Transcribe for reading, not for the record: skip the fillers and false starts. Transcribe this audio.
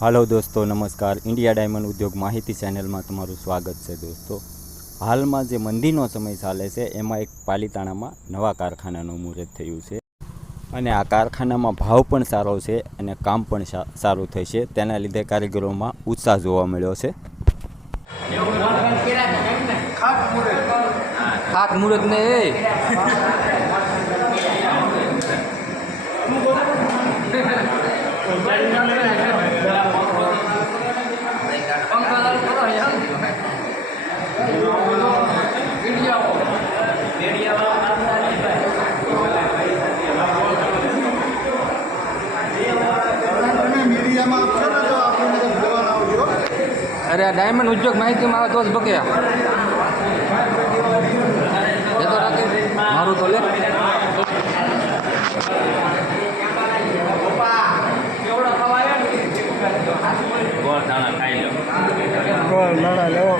હાલો દોસ્તો, નમસ્કાર। India diamond ઉદ્યોગ માહિતી ચેનલમાં તમારું સ્વાગત છે। દોસ્તો, હાલમાં જે મંદીનો સમય ચાલે છે એમાં એક પાલિતાણામાં નવા કારખાનાનું મુહૂર્ત થયું છે અને આ કારખાનામાં ભાવ પણ સારો છે અને કામ પણ સારું થશે। તેના લીધે કારીગરોમાં ઉત્સાહ જોવા મળ્યો છે। ખાત મુહૂર્ત ને अरे डायमंड उद्योग माहिती में दोस्त बकया तो मारू तो ले गोल नाणा लेवो